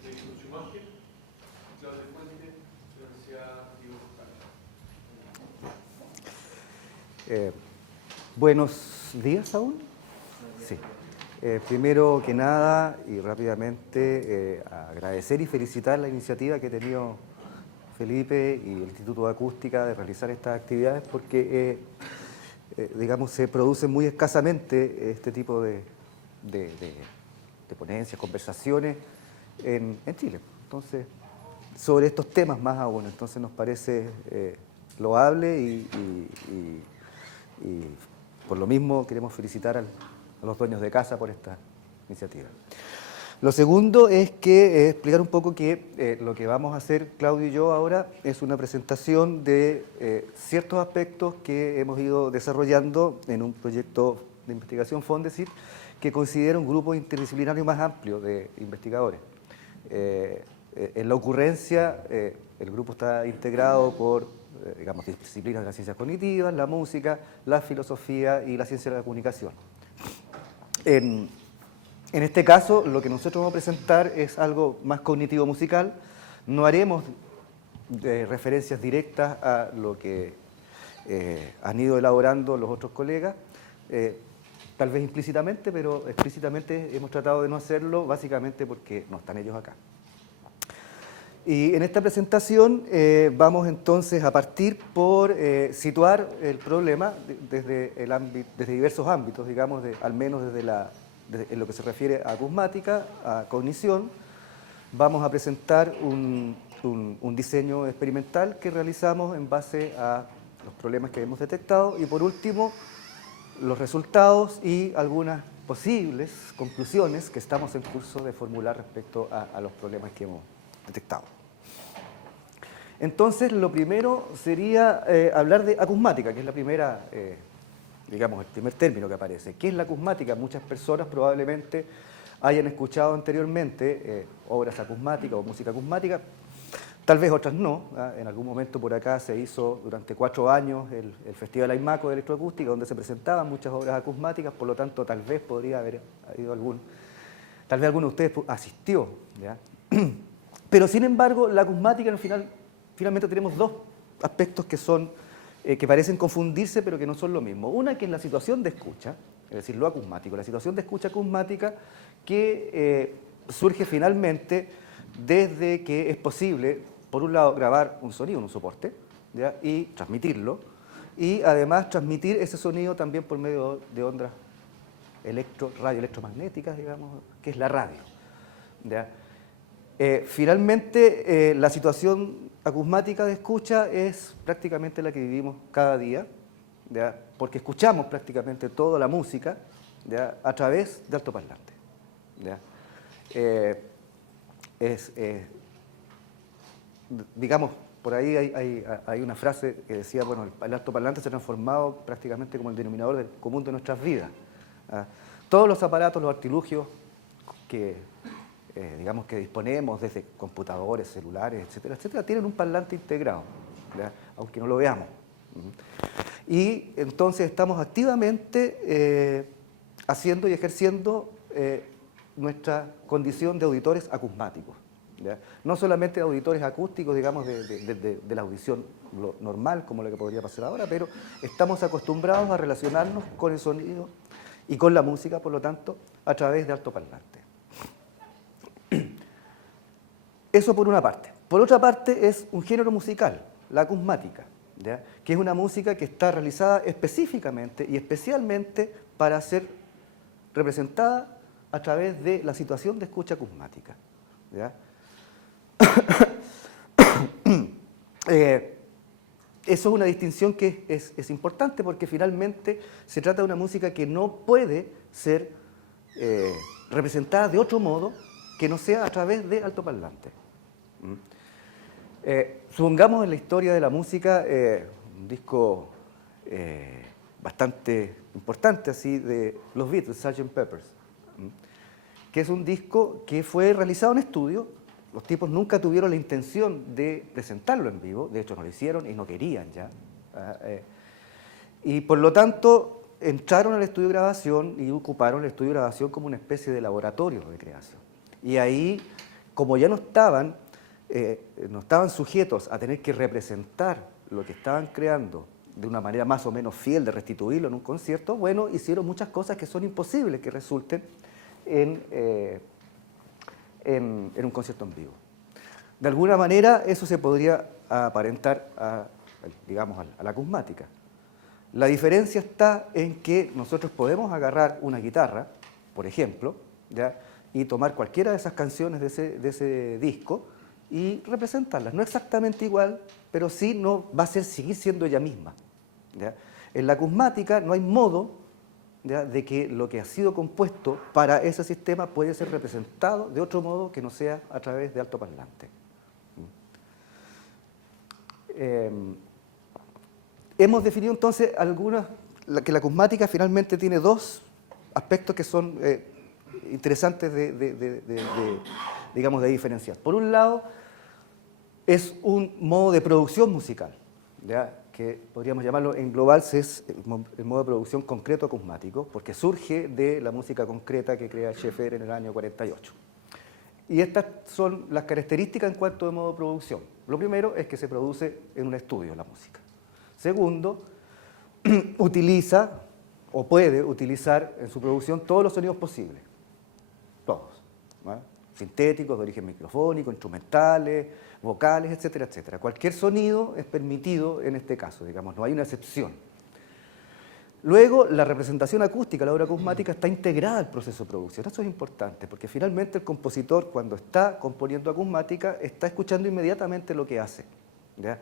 Federico Schumacher, Claudia Fuente, Florencia Diego Carlos. Buenos días aún. Sí. Primero que nada y rápidamente agradecer y felicitar la iniciativa que ha tenido Felipe y el Instituto de Acústica de realizar estas actividades porque, digamos, se producen muy escasamente este tipo de ponencias, conversaciones en Chile. Entonces, sobre estos temas más aún. Entonces nos parece loable y por lo mismo queremos felicitar a los dueños de casa por esta iniciativa. Lo segundo es que explicar un poco que lo que vamos a hacer Claudio y yo ahora es una presentación de ciertos aspectos que hemos ido desarrollando en un proyecto de investigación Fondesit que considera un grupo interdisciplinario más amplio de investigadores. En la ocurrencia, el grupo está integrado por digamos, disciplinas de las ciencias cognitivas, la música, la filosofía y la ciencia de la comunicación. En este caso, lo que nosotros vamos a presentar es algo más cognitivo-musical. No haremos referencias directas a lo que han ido elaborando los otros colegas, tal vez implícitamente, pero explícitamente hemos tratado de no hacerlo, básicamente porque no están ellos acá. Y en esta presentación vamos entonces a partir por situar el problema desde diversos ámbitos, digamos, al menos en lo que se refiere a acusmática, a cognición. Vamos a presentar un diseño experimental que realizamos en base a los problemas que hemos detectado y por último los resultados y algunas posibles conclusiones que estamos en curso de formular respecto a los problemas que hemos detectado. Entonces, lo primero sería hablar de acusmática, que es la primera, digamos, el primer término que aparece. ¿Qué es la acusmática? Muchas personas probablemente hayan escuchado anteriormente obras acusmáticas o música acusmática, tal vez otras no. En algún momento por acá se hizo durante 4 años el Festival Aymaco de Electroacústica, donde se presentaban muchas obras acusmáticas, por lo tanto, tal vez podría haber habido tal vez alguno de ustedes asistió, ¿ya? Pero sin embargo, la acusmática finalmente tenemos dos aspectos que parecen confundirse, pero que no son lo mismo. Una que es la situación de escucha, es decir, lo acusmático, la situación de escucha acusmática que surge finalmente desde que es posible, por un lado, grabar un sonido en un soporte, ¿ya? Y transmitirlo, y además transmitir ese sonido también por medio de ondas radioelectromagnéticas, digamos, que es la radio, ¿ya? Finalmente, la situación acusmática de escucha es prácticamente la que vivimos cada día, ¿ya? Porque escuchamos prácticamente toda la música, ¿ya? A través de altoparlantes, ¿ya? Digamos, por ahí hay una frase que decía, bueno, el altoparlante se ha transformado prácticamente como el denominador común de nuestras vidas. Todos los aparatos, los artilugios que digamos que disponemos desde computadores, celulares, etcétera, etcétera, tienen un parlante integrado, ¿ya? Aunque no lo veamos. Y entonces estamos activamente haciendo y ejerciendo nuestra condición de auditores acusmáticos, ¿ya? No solamente de auditores acústicos, digamos, de la audición normal, como lo que podría pasar ahora, pero estamos acostumbrados a relacionarnos con el sonido y con la música, por lo tanto, a través de altoparlantes. Eso por una parte. Por otra parte es un género musical, la acusmática, ¿ya? Que es una música que está realizada específicamente y especialmente para ser representada a través de la situación de escucha acusmática, ¿ya? Eso es una distinción que es importante porque finalmente se trata de una música que no puede ser representada de otro modo que no sea a través de altoparlantes. Supongamos en la historia de la música un disco bastante importante así de los Beatles, Sgt. Pepper's, que es un disco que fue realizado en estudio. Los tipos nunca tuvieron la intención de presentarlo en vivo, de hecho no lo hicieron y no querían ya. Y por lo tanto entraron al estudio de grabación y ocuparon el estudio de grabación como una especie de laboratorio de creación. Y ahí como ya no estaban sujetos a tener que representar lo que estaban creando de una manera más o menos fiel de restituirlo en un concierto, bueno, hicieron muchas cosas que son imposibles que resulten en un concierto en vivo. De alguna manera eso se podría aparentar digamos, a la acusmática. La diferencia está en que nosotros podemos agarrar una guitarra, por ejemplo, ¿ya?, y tomar cualquiera de esas canciones de ese disco y representarlas. No exactamente igual, pero sí no va a seguir siendo ella misma, ¿ya? En la acusmática no hay modo, ¿ya?, de que lo que ha sido compuesto para ese sistema puede ser representado de otro modo que no sea a través de altoparlante. Hemos definido entonces que la acusmática finalmente tiene dos aspectos que son interesantes digamos, de diferenciar. Por un lado, es un modo de producción musical, ¿ya?, que podríamos llamarlo en global, es el modo de producción concreto acusmático, porque surge de la música concreta que crea Schaeffer en el año 48. Y estas son las características en cuanto a modo de producción. Lo primero es que se produce en un estudio la música. Segundo, utiliza o puede utilizar en su producción todos los sonidos posibles, todos, ¿no?, sintéticos, de origen microfónico, instrumentales, vocales, etcétera, etcétera. Cualquier sonido es permitido en este caso, digamos, no hay una excepción. Luego, la representación acústica, la obra acusmática, está integrada al proceso de producción. Eso es importante, porque finalmente el compositor, cuando está componiendo acusmática, está escuchando inmediatamente lo que hace, ¿ya?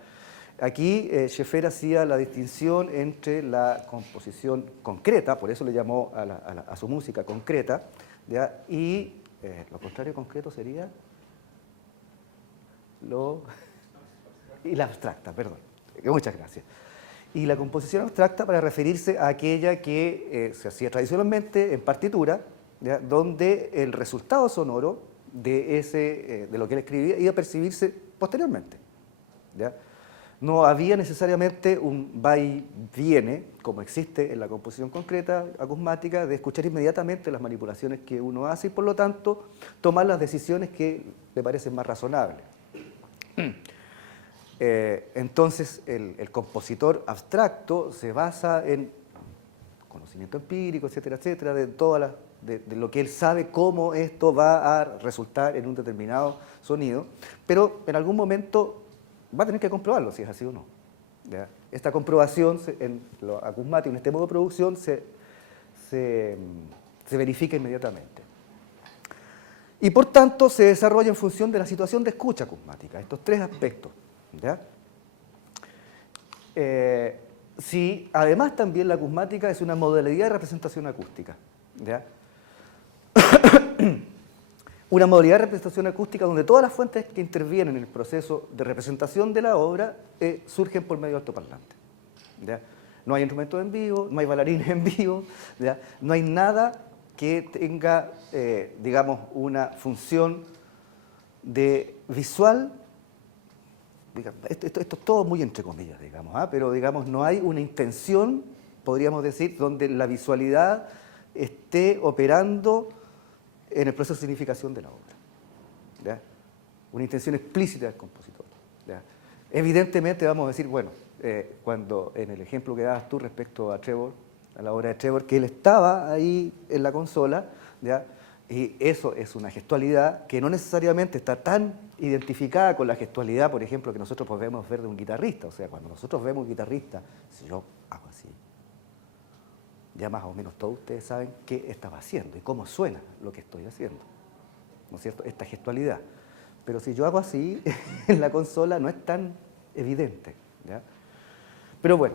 Aquí Schaeffer hacía la distinción entre la composición concreta, por eso le llamó a su música concreta, ¿ya?, y lo contrario de concreto sería la abstracta, perdón. Muchas gracias. Y la composición abstracta para referirse a aquella que se hacía tradicionalmente en partitura, ¿ya?, donde el resultado sonoro de lo que él escribía iba a percibirse posteriormente, ¿ya? No había necesariamente un va y viene, como existe en la composición concreta, acusmática, de escuchar inmediatamente las manipulaciones que uno hace y, por lo tanto, tomar las decisiones que le parecen más razonables. Entonces, el compositor abstracto se basa en conocimiento empírico, etcétera, etcétera, de lo que él sabe cómo esto va a resultar en un determinado sonido, pero en algún momento va a tener que comprobarlo si es así o no, ¿ya? Esta comprobación en lo acusmático, en este modo de producción, se verifica inmediatamente. Y por tanto se desarrolla en función de la situación de escucha acusmática, estos tres aspectos, ¿ya? Si además también la acusmática es una modalidad de representación acústica, ¿ya? Una modalidad de representación acústica donde todas las fuentes que intervienen en el proceso de representación de la obra surgen por medio de altoparlante, ¿ya? No hay instrumentos en vivo, no hay bailarines en vivo, ¿ya? No hay nada que tenga, digamos, una función de visual. Esto es todo muy entre comillas, digamos, pero digamos, no hay una intención, podríamos decir, donde la visualidad esté operando en el proceso de significación de la obra, ¿ya? Una intención explícita del compositor, ¿ya? Evidentemente vamos a decir, bueno, cuando en el ejemplo que dabas tú respecto a Trevor, a la obra de Trevor, que él estaba ahí en la consola, ¿ya?, y eso es una gestualidad que no necesariamente está tan identificada con la gestualidad, por ejemplo, que nosotros podemos ver de un guitarrista. O sea, cuando nosotros vemos un guitarrista, si yo hago así, ya más o menos todos ustedes saben qué estaba haciendo y cómo suena lo que estoy haciendo, ¿no es cierto?, esta gestualidad. Pero si yo hago así, en la consola no es tan evidente, ¿ya? Pero bueno,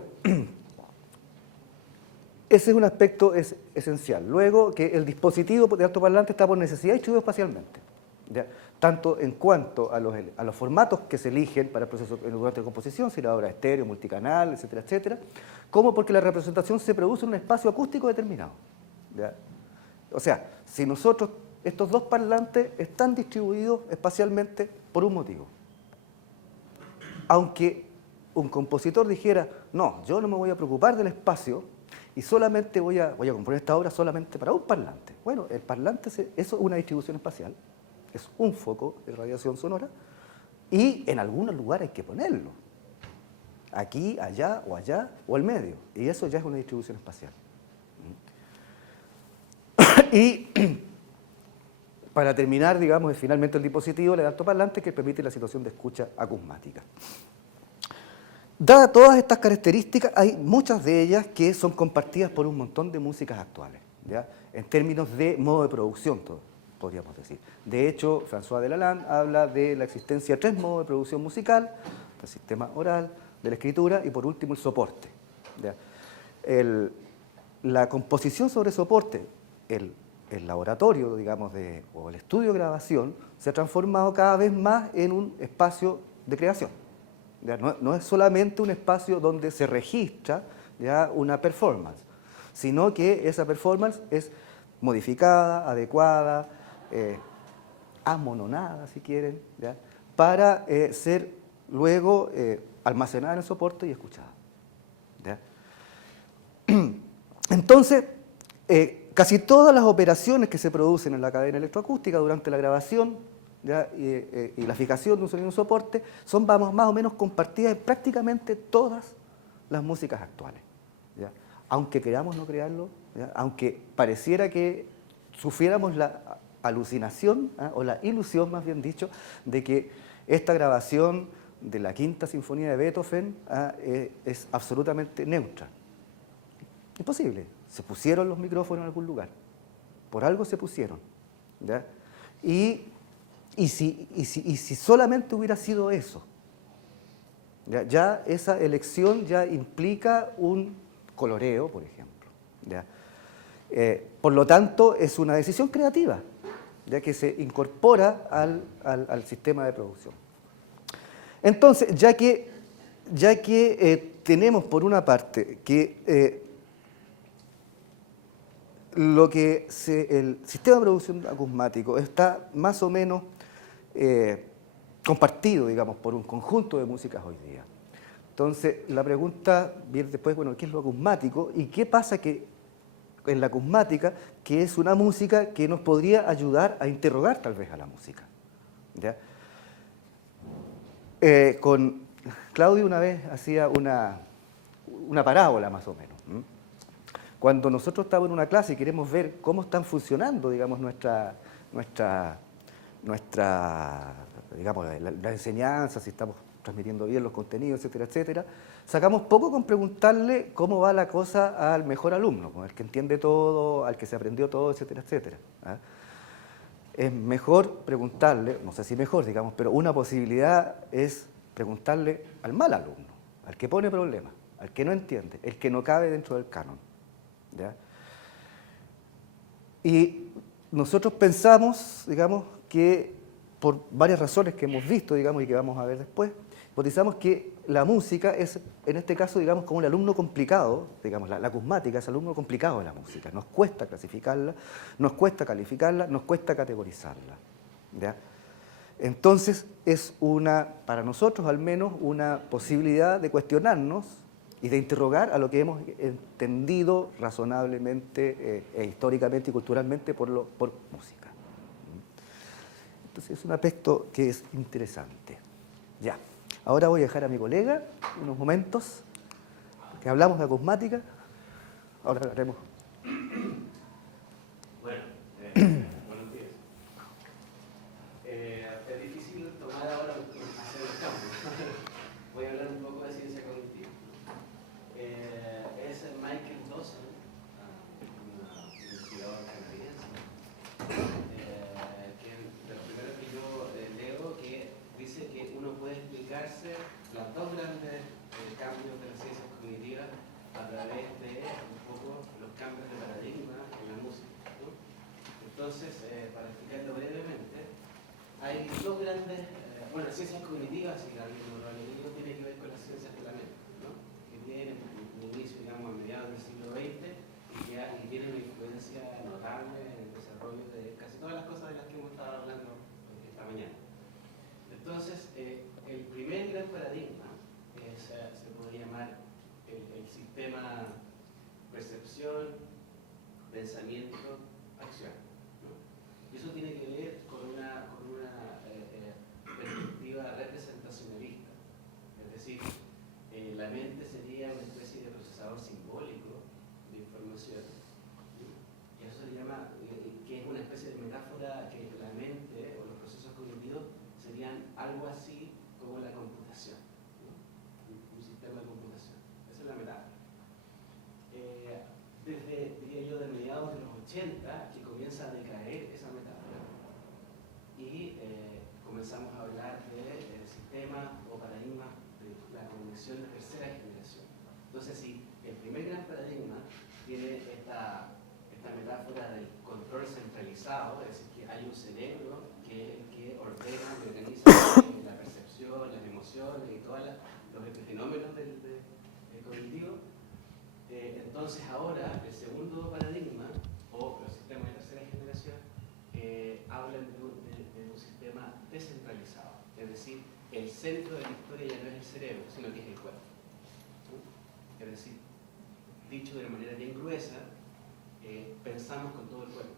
ese es un aspecto esencial. Luego, que el dispositivo de altoparlante está por necesidad distribuido espacialmente, ¿ya?, tanto en cuanto a los formatos que se eligen para el proceso durante la composición, si la obra es estéreo, multicanal, etcétera, etcétera, como porque la representación se produce en un espacio acústico determinado, ¿ya? O sea, si nosotros, estos dos parlantes están distribuidos espacialmente por un motivo. Aunque un compositor dijera, no, yo no me voy a preocupar del espacio y solamente voy a componer esta obra solamente para un parlante. Bueno, el parlante, eso es una distribución espacial. es un foco de radiación sonora, y en algunos lugares hay que ponerlo. Aquí, allá, o al medio. Y eso ya es una distribución espacial. Y para terminar, digamos, es finalmente el dispositivo, el altoparlante, que permite la situación de escucha acusmática. Dadas todas estas características, hay muchas de ellas que son compartidas por un montón de músicas actuales, ¿ya? En términos de modo de producción, podríamos decir. De hecho, François Delalande habla de la existencia de 3 modos de producción musical: el sistema oral, de la escritura y, por último, el soporte, ¿ya? La composición sobre soporte, el laboratorio, digamos, o el estudio de grabación, se ha transformado cada vez más en un espacio de creación. ¿Ya? No es solamente un espacio donde se registra, ¿ya?, una performance, sino que esa performance es modificada, adecuada, amononada, si quieren, ¿ya?, para ser luego almacenada en el soporte y escuchada, ¿ya? Entonces, casi todas las operaciones que se producen en la cadena electroacústica durante la grabación, ¿ya?, y la fijación de un sonido en un soporte son más o menos compartidas en prácticamente todas las músicas actuales, ¿ya? Aunque queramos no crearlo, ¿ya?, aunque pareciera que sufriéramos la alucinación, ¿eh?, o la ilusión, más bien dicho, de que esta grabación de la Quinta Sinfonía de Beethoven es absolutamente neutra. Imposible. Se pusieron los micrófonos en algún lugar. Por algo se pusieron, ¿ya? Y si solamente hubiera sido eso, ya esa elección ya implica un coloreo, por ejemplo, ¿ya? Por lo tanto, es una decisión creativa, ya que se incorpora al sistema de producción. Entonces, ya que tenemos por una parte que el sistema de producción acusmático está más o menos compartido, digamos, por un conjunto de músicas hoy día. Entonces, la pregunta viene después, bueno, ¿qué es lo acusmático? ¿Y qué pasa en la acusmática, que es una música que nos podría ayudar a interrogar tal vez a la música, ¿ya? Con Claudio una vez hacía una parábola, más o menos. Cuando nosotros estamos en una clase y queremos ver cómo están funcionando, digamos, nuestra digamos, la enseñanza, si estamos transmitiendo bien los contenidos, etcétera, etcétera, sacamos poco con preguntarle cómo va la cosa al mejor alumno, al que entiende todo, al que se aprendió todo, etcétera, etcétera. Es mejor preguntarle, no sé si mejor, digamos, pero una posibilidad es preguntarle al mal alumno, al que pone problemas, al que no entiende, el que no cabe dentro del canon, ¿ya? Y nosotros pensamos, digamos, que por varias razones que hemos visto, digamos, y que vamos a ver después, hipotizamos que la música es, en este caso, digamos, como el alumno complicado, digamos, la acusmática es el alumno complicado de la música. Nos cuesta clasificarla, nos cuesta calificarla, nos cuesta categorizarla, ¿ya? Entonces, es para nosotros al menos, una posibilidad de cuestionarnos y de interrogar a lo que hemos entendido razonablemente, históricamente y culturalmente por música. Entonces es un aspecto que es interesante. Ya, ahora voy a dejar a mi colega unos momentos que hablamos de acusmática. Ahora hablaremos. Bueno, buenos días. Es difícil tomar ahora hacer el cambio. Voy a hablar un poco de ciencia cognitiva. Es Michael Dawson, un investigador canadiense, que de lo primero que yo leo, que dice que uno puede explicarse los dos grandes cambios de las ciencias cognitivas a través de un poco los cambios de paradigma en la música, ¿no? Entonces, para explicarlo brevemente, hay dos grandes, bueno, ciencias cognitivas, y la neurobiología tiene que ver con las ciencias de la mente, ¿no?, que tienen un inicio, digamos, a mediados del siglo XX y tienen una influencia notable en el desarrollo de casi todas las cosas de las que hemos estado hablando esta mañana. Entonces, el primer gran paradigma se podría llamar el sistema percepción, pensamiento, acción, ¿no? Y eso tiene que ver con un así como la computación, ¿no? Un sistema de computación. Esa es la metáfora. Desde, diría yo, de mediados de los 80, que comienza a decaer esa metáfora y comenzamos a hablar de sistemas o paradigmas de la cognición de tercera generación. Entonces, si el primer gran paradigma tiene esta metáfora del control centralizado, es decir, que hay un cerebro que es el que ordena y organiza la percepción, las emociones y todos los fenómenos del cognitivo. Entonces ahora el segundo paradigma, o los sistemas de tercera generación, hablan de un sistema descentralizado, es decir, el centro de la historia ya no es el cerebro, sino que es el cuerpo. Es decir, dicho de manera bien gruesa, pensamos con todo el cuerpo,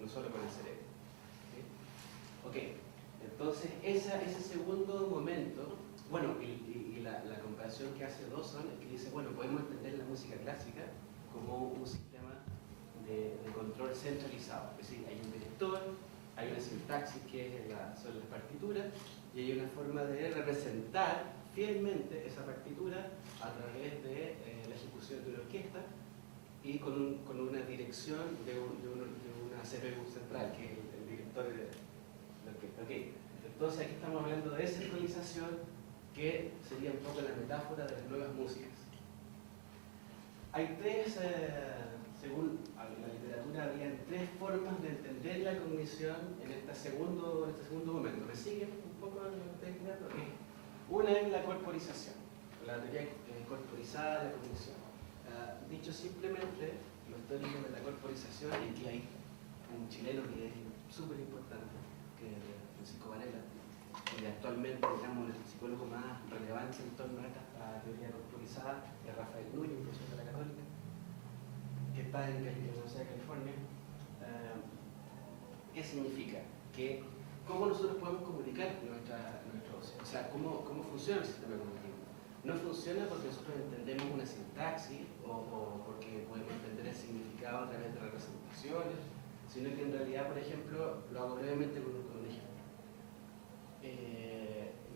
no solo con el cerebro. Ok, entonces ese segundo momento, bueno, y la comparación que hace Dawson es que dice, bueno, podemos entender la música clásica como un sistema de control centralizado, es decir, hay un director, hay una sintaxis que son las partituras, y hay una forma de representar fielmente esa partitura a través de la ejecución de una orquesta y con una dirección de una CPU central, que es el director de la orquesta. Okay. Entonces aquí estamos hablando de sincronización, que sería un poco la metáfora de las nuevas músicas. Hay tres, según la literatura, había tres formas de entender la cognición en este segundo momento. ¿Me siguen un poco lo que estoy explicando? Okay. Una es la corporización, la teoría corporizada de la cognición. Dicho simplemente, los teóricos de la corporización, y aquí hay un chileno que es súper importante, que es Francisco Varela, y actualmente, digamos, el psicólogo más relevante en torno a esta teoría corporizada es Rafael Núñez, profesor de la Católica, que está en la Universidad de California. ¿Qué significa? Que cómo nosotros podemos comunicar o sea, cómo funciona el sistema cognitivo. No funciona porque nosotros entendemos una sintaxis o porque podemos entender el significado a través de representaciones, sino que en realidad, por ejemplo, lo hago brevemente con un ejemplo.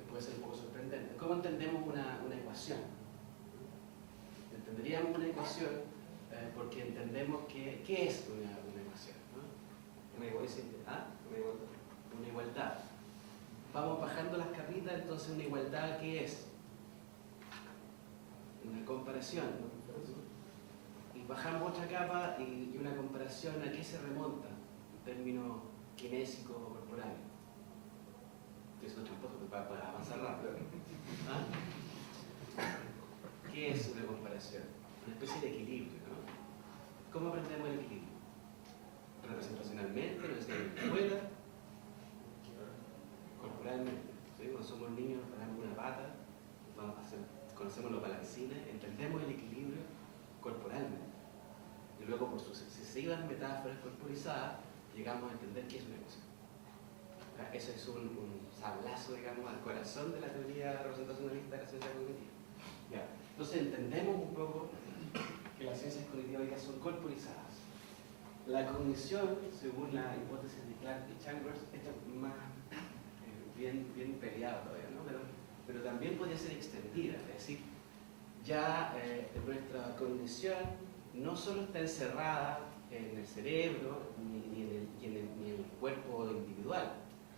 Puede ser un poco sorprendente. ¿Cómo entendemos una ecuación? Entenderíamos una ecuación porque entendemos qué es una ecuación, ¿no? Una igualdad. Vamos bajando las capitas, entonces una igualdad, ¿qué es? Una comparación, ¿no? Y bajamos otra capa y una comparación, ¿a qué se remonta? En términos kinésicos o corporales. Eso es tramposo para avanzar rápido. ¿Ah? ¿Qué es una comparación? Una especie de equilibrio, ¿no? ¿Cómo aprendemos el equilibrio? Representacionalmente, lo decimos en la escuela, corporalmente. ¿Sí? Cuando somos niños, paramos una pata, conocemos los balancines, entendemos el equilibrio corporalmente. Y luego, por sus sucesivas metáforas corporizadas, llegamos a entender qué es una ecuación. Eso es un sablazo, digamos, al corazón de la teoría representacionalista de la ciencia cognitiva. ¿Ya? Entonces entendemos un poco que las ciencias cognitivas ya son corporizadas. La cognición, según la hipótesis de Clark y Chambers, esto es más bien peleado todavía, ¿no? Pero también podría ser extendida, es decir, ya nuestra cognición no solo está encerrada en el cerebro ni en el cuerpo individual,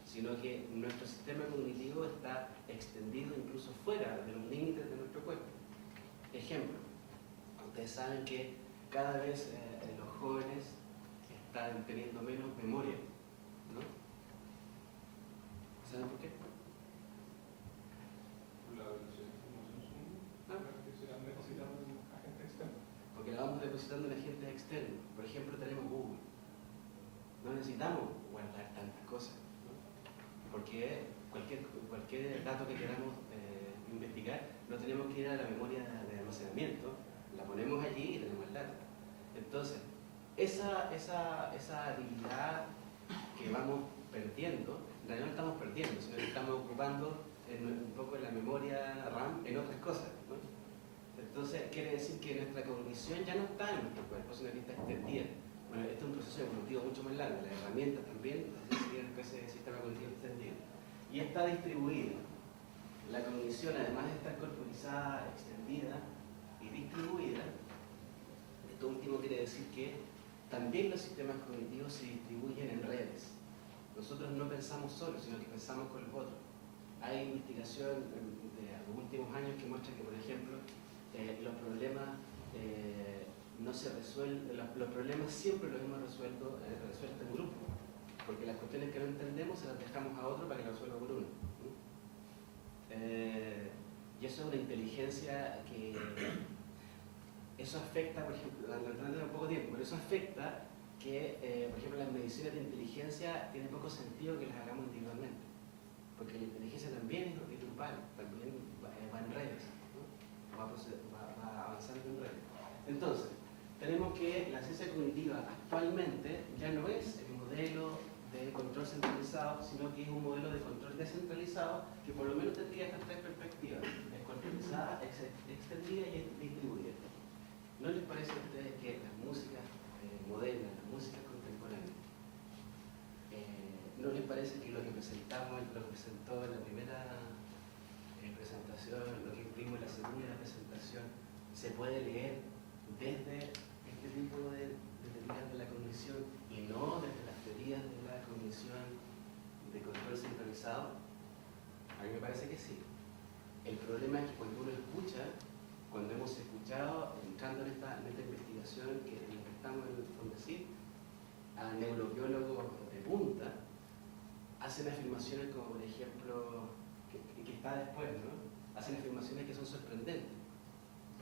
sino que nuestro sistema cognitivo está extendido incluso fuera de los límites de nuestro cuerpo. Ejemplo, ustedes saben que cada vez los jóvenes están teniendo menos memoria, ¿no? ¿Saben por qué? Porque la vamos depositando en agentes externos. Por ejemplo, tenemos Google. No necesitamos guardar tantas cosas, ¿no? Porque cualquier dato que queramos investigar, no tenemos que ir a la memoria de almacenamiento, la ponemos allí y tenemos el dato. Entonces, esa habilidad que vamos perdiendo, en realidad no estamos perdiendo, sino que estamos ocupando un poco de la memoria RAM en otras cosas, ¿no? Entonces, quiere decir que nuestra cognición ya no está en nuestro cuerpo, sino que está extendida. Bueno, este es un proceso evolutivo mucho más largo, las herramientas también, así que una especie de sistema cognitivo extendido. Y está distribuido. la cognición, además de estar corporizada, extendida y distribuida, esto último quiere decir que también los sistemas cognitivos se distribuyen en redes. Nosotros no pensamos solos, sino que pensamos con los otros. Hay investigación de los últimos años que muestra que, por ejemplo, los problemas no se resuelven, los problemas siempre los hemos resuelto en grupo, porque las cuestiones que no entendemos se las dejamos a otro para que las resuelva por uno. Y eso es una inteligencia que eso afecta, por ejemplo, lo entendemos en poco tiempo, pero eso afecta que, por ejemplo, las mediciones de inteligencia tienen poco sentido que las hagamos individualmente, porque la inteligencia también es grupal, también va en redes, ¿no? va avanzando en redes. Entonces, tenemos que la ciencia cognitiva actualmente ya no es el modelo de control centralizado, sino que es un modelo de control descentralizado que por lo menos tendría estas tres perspectivas: es corporizada, extendida y distribuida. ¿No les parece a ustedes que las músicas modernas, las músicas contemporáneas, no les parece que lo que presentamos, lo que presentó en la primera presentación, lo que vimos en la segunda presentación, se puede leer desde este tipo de teorías de la cognición y no desde las teorías de la cognición de control centralizado? A mí me parece que sí. El problema es que cuando uno escucha, cuando hemos escuchado, entrando en esta investigación en la que estamos en el Fondesit, a neurobiólogos de punta, hacen afirmaciones como, por ejemplo, que está después, ¿no? Hacen afirmaciones que son sorprendentes.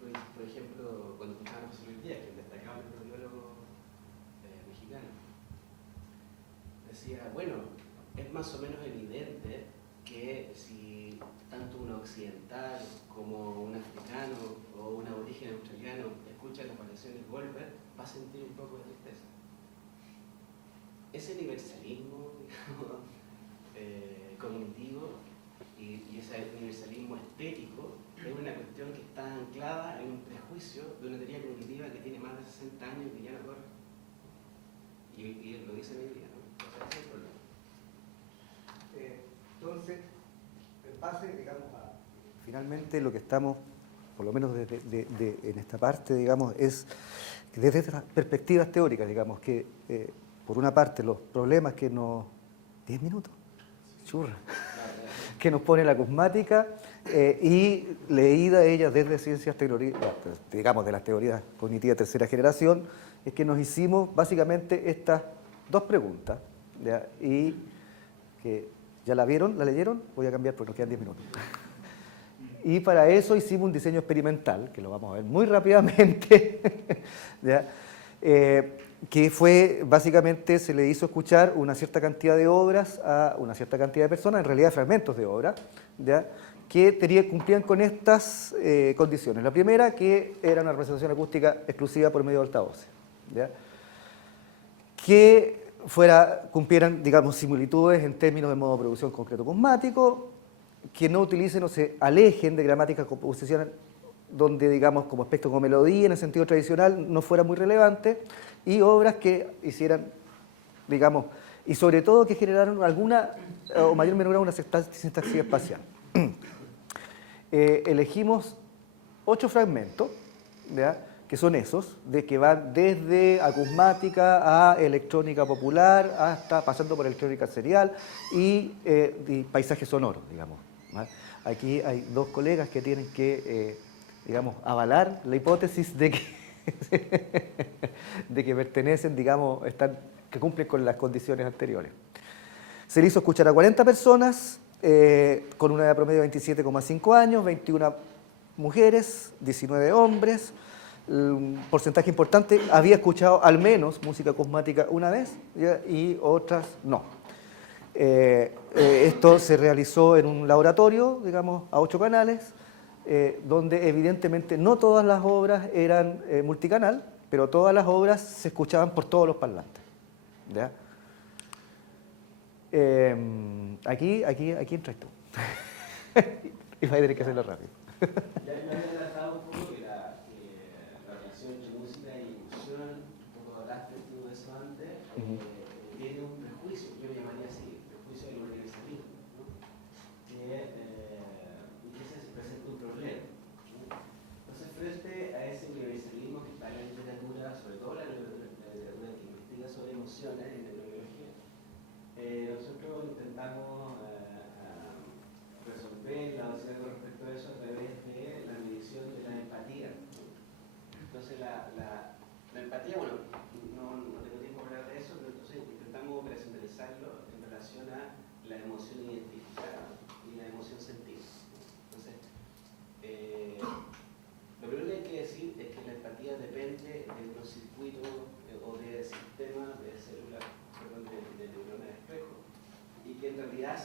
Por ejemplo, cuando escuchamos a José Luis Díaz, que es destacado neurobiólogo mexicano, decía, bueno, es más o menos evidente que si tanto un occidental como un africano o un aborigen australiano escucha las variaciones Goldberg, va a sentir un poco de tristeza. Ese universalismo, digamos, cognitivo y ese universalismo estético es una cuestión que está anclada en un prejuicio de una teoría cognitiva que tiene más de 60 años y que ya no corre. Y lo dice hoy día, ¿no? O sea, ese es el problema. Entonces, en base, digamos, finalmente lo que estamos, por lo menos en esta parte, digamos, es que desde estas perspectivas teóricas, digamos, que por una parte los problemas que nos... 10 minutos, churra, que nos pone la cosmática y leída ella desde ciencias digamos, de las teorías cognitivas de tercera generación, es que nos hicimos básicamente estas dos preguntas, ¿ya? Y que ya la vieron, la leyeron, voy a cambiar porque nos quedan 10 minutos. Y para eso hicimos un diseño experimental, que lo vamos a ver muy rápidamente, ¿ya? Que fue, básicamente, se le hizo escuchar una cierta cantidad de obras a una cierta cantidad de personas, en realidad fragmentos de obras, ¿ya? Que cumplían con estas condiciones. La primera, que era una representación acústica exclusiva por medio de altavoces, ¿ya? Que cumplieran, digamos, similitudes en términos de modo de producción concreto cosmático, que no utilicen o se alejen de gramáticas composiciones donde, digamos, como aspecto como melodía en el sentido tradicional no fuera muy relevante, y obras que hicieran, digamos, y sobre todo que generaron alguna o mayor o menor una sintaxis espacial. Elegimos 8 fragmentos, ¿ya? Que son esos, de que van desde acusmática a electrónica popular, hasta pasando por electrónica serial y paisaje sonoro, digamos, ¿vale? Aquí hay dos colegas que tienen que, digamos, avalar la hipótesis de que pertenecen, digamos, que cumplen con las condiciones anteriores. Se le hizo escuchar a 40 personas, con una edad promedio de 27,5 años, 21 mujeres, 19 hombres. Un porcentaje importante había escuchado al menos música cosmática una vez, ¿ya? Y otras no. Esto se realizó en un laboratorio, digamos, a 8 canales, donde evidentemente no todas las obras eran multicanal, pero todas las obras se escuchaban por todos los parlantes, ¿ya? Aquí entras tú. Y vas a tener que hacerlo rápido. Ya había tratado un poco que la relación entre música y ilusión, un poco hablaste tú de eso antes, tiene un prejuicio, yo le llamaría así, prejuicio del universalismo, ¿no? Que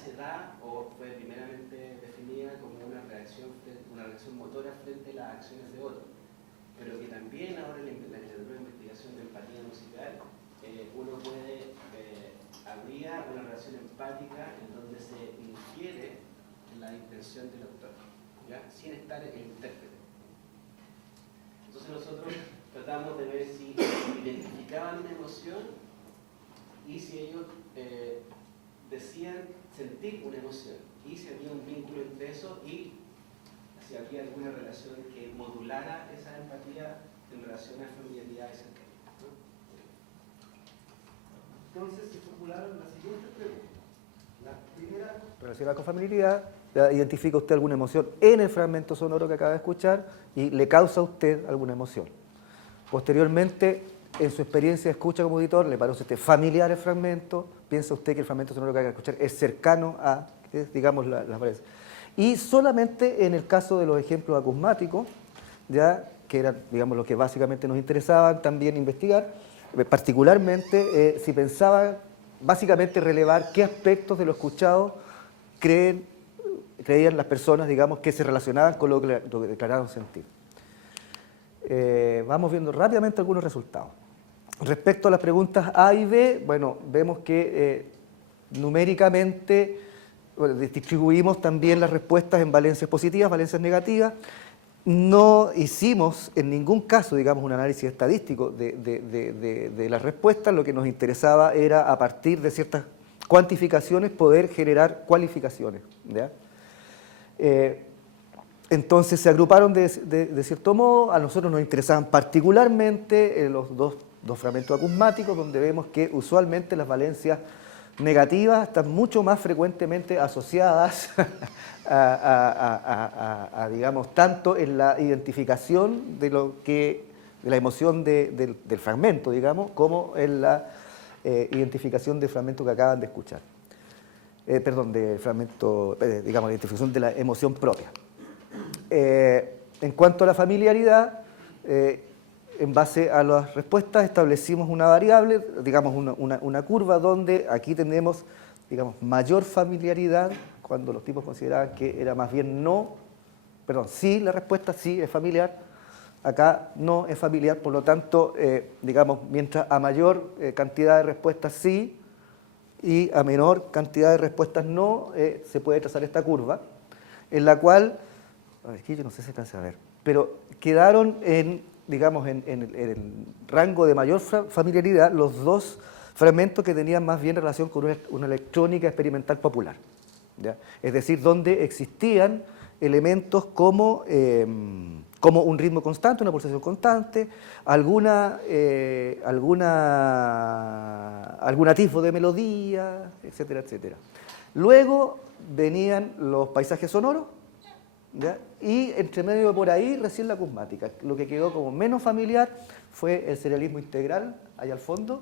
se da o fue primeramente definida como una reacción motora frente a las acciones de otro, pero que también ahora en la literatura de investigación de empatía musical uno puede habría una relación empática en donde se infiere la intención del autor, ¿ya? Sin estar el intérprete. Entonces nosotros tratamos de ver si identificaban una emoción y si ellos decían sentir una emoción y si había un vínculo entre eso y si había alguna relación que modulara esa empatía en relación a familiaridad y cercanía, ¿no? Entonces se formularon las siguientes preguntas. La primera, relacionada con familiaridad, identifica usted alguna emoción en el fragmento sonoro que acaba de escuchar y le causa a usted alguna emoción. Posteriormente, en su experiencia de escucha como auditor, le parece a usted familiar el fragmento, piensa usted que el fragmento sonoro que acaba de escuchar es cercano a, digamos, las variables. Y solamente en el caso de los ejemplos acusmáticos, ya que eran, digamos, los que básicamente nos interesaban también investigar, particularmente si pensaba básicamente relevar qué aspectos de lo escuchado creían las personas, digamos, que se relacionaban con lo que declararon sentir. Vamos viendo rápidamente algunos resultados. Respecto a las preguntas A y B, bueno, vemos que numéricamente distribuimos también las respuestas en valencias positivas, valencias negativas. No hicimos en ningún caso, digamos, un análisis estadístico de las respuestas. Lo que nos interesaba era, a partir de ciertas cuantificaciones, poder generar cualificaciones, ¿ya? Entonces se agruparon de cierto modo. A nosotros nos interesaban particularmente los dos fragmentos acusmáticos, donde vemos que usualmente las valencias negativas están mucho más frecuentemente asociadas digamos, tanto en la identificación de la emoción del fragmento, digamos, como en la identificación del fragmento que acaban de escuchar. Del fragmento, digamos, la identificación de la emoción propia. En cuanto a la familiaridad, en base a las respuestas establecimos una variable, digamos una curva donde aquí tenemos, digamos, mayor familiaridad cuando los tipos consideraban que era más bien sí, la respuesta sí es familiar, acá no es familiar, por lo tanto, digamos, mientras a mayor cantidad de respuestas sí y a menor cantidad de respuestas no, se puede trazar esta curva, en la cual, aquí yo no sé si alcanza a ver, pero quedaron digamos, en el rango de mayor familiaridad los dos fragmentos que tenían más bien relación con una electrónica experimental popular, ¿ya? Es decir, donde existían elementos como un ritmo constante, una pulsación constante, algún atisbo de melodía, etcétera, etcétera. Luego venían los paisajes sonoros, ¿ya? Y entre medio por ahí recién la acusmática. Lo que quedó como menos familiar fue el serialismo integral, allá al fondo.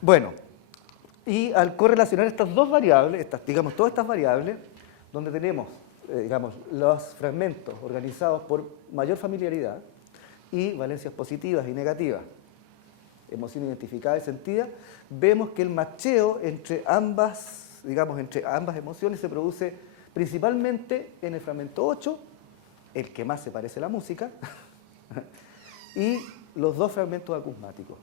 Bueno, y al correlacionar estas dos variables, digamos, todas estas variables, donde tenemos, digamos, los fragmentos organizados por mayor familiaridad y valencias positivas y negativas, emoción identificada y sentida, vemos que el macheo entre ambas emociones se produce principalmente en el fragmento 8, el que más se parece a la música, y los dos fragmentos acusmáticos,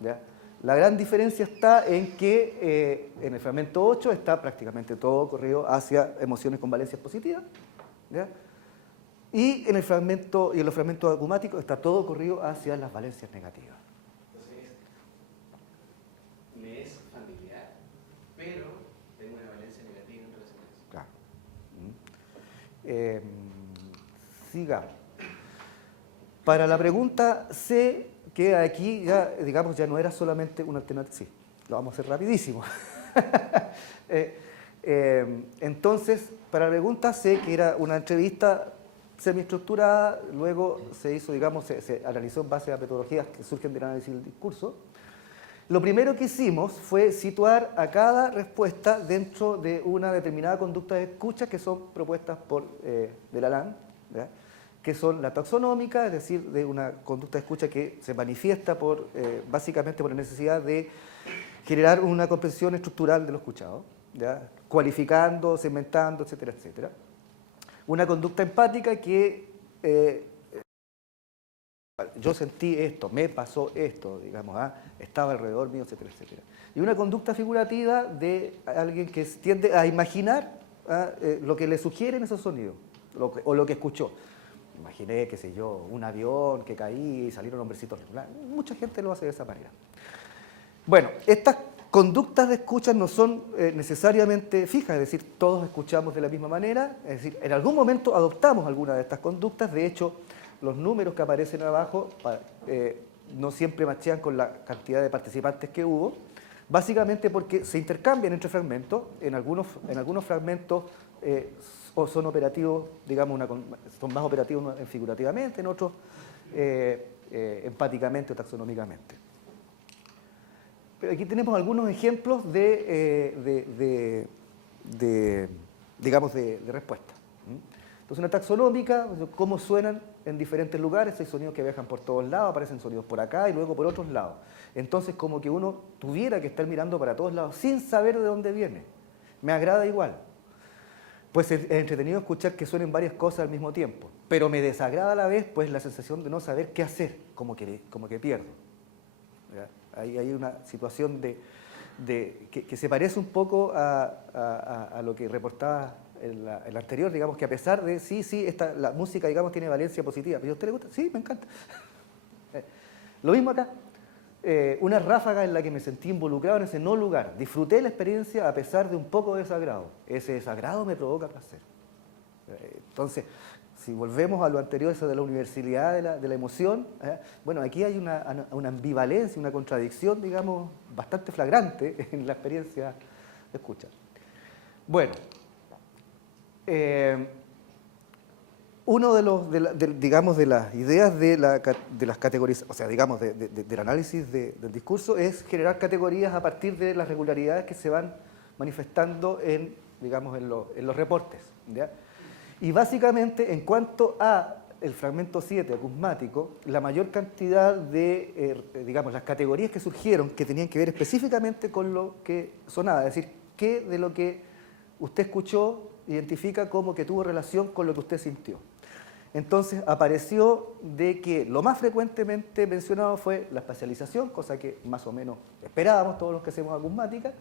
¿ya? La gran diferencia está en que en el fragmento 8 está prácticamente todo corrido hacia emociones con valencias positivas, ¿ya? Y en los fragmentos acusmáticos está todo corrido hacia las valencias negativas. Entonces, me es familiar, pero tengo una valencia negativa en relación a eso. Claro. Sigamos. Para la pregunta C, que aquí ya, digamos, ya no era solamente una alternativa. Sí, lo vamos a hacer rapidísimo. Entonces, para la pregunta C, que era una entrevista semiestructurada, luego se hizo, digamos, se analizó en base a metodologías que surgen del análisis del discurso. Lo primero que hicimos fue situar a cada respuesta dentro de una determinada conducta de escucha que son propuestas por Delalande, ¿verdad? Que son la taxonómica, es decir, de una conducta de escucha que se manifiesta básicamente por la necesidad de generar una comprensión estructural de lo escuchado, ¿ya? Cualificando, segmentando, etcétera, etcétera. Una conducta empática que yo sentí esto, me pasó esto, digamos, estaba alrededor mío, etcétera, etcétera. Y una conducta figurativa de alguien que tiende a imaginar lo que le sugieren esos sonidos, o lo que escuchó. Imaginé, qué sé yo, un avión que caía y salieron hombrecitos. Mucha gente lo hace de esa manera. Bueno, estas conductas de escucha no son necesariamente fijas, es decir, todos escuchamos de la misma manera, es decir, en algún momento adoptamos alguna de estas conductas, de hecho, los números que aparecen abajo no siempre machean con la cantidad de participantes que hubo, básicamente porque se intercambian entre fragmentos, en algunos fragmentos o son operativos, digamos, son más operativos figurativamente, en otros empáticamente o taxonómicamente. Pero aquí tenemos algunos ejemplos digamos, de respuesta. Entonces, una taxonómica, cómo suenan en diferentes lugares, hay sonidos que viajan por todos lados, aparecen sonidos por acá y luego por otros lados. Entonces, como que uno tuviera que estar mirando para todos lados sin saber de dónde viene. Me agrada igual. Pues es entretenido escuchar que suenen varias cosas al mismo tiempo, pero me desagrada a la vez pues la sensación de no saber qué hacer, como que pierdo. ¿Ya? Hay una situación que se parece un poco a lo que reportaba el anterior, digamos, que a pesar de, sí, la música, digamos, tiene valencia positiva, pero ¿a usted le gusta? Sí, me encanta. Lo mismo acá. Una ráfaga en la que me sentí involucrado en ese no lugar. Disfruté la experiencia a pesar de un poco de desagrado. Ese desagrado me provoca placer. Entonces, si volvemos a lo anterior, eso de la universalidad de la emoción, bueno, aquí hay una ambivalencia, una contradicción, digamos, bastante flagrante en la experiencia de escuchar. Bueno, uno digamos, de las ideas de las categorías, o sea, digamos, del análisis del discurso es generar categorías a partir de las regularidades que se van manifestando digamos, en los reportes, ¿ya? Y básicamente, en cuanto a el fragmento 7 acusmático, la mayor cantidad digamos, las categorías que surgieron que tenían que ver específicamente con lo que sonaba, es decir, qué de lo que usted escuchó identifica como que tuvo relación con lo que usted sintió. Entonces apareció de que lo más frecuentemente mencionado fue la espacialización, cosa que más o menos esperábamos todos los que hacemos acusmática,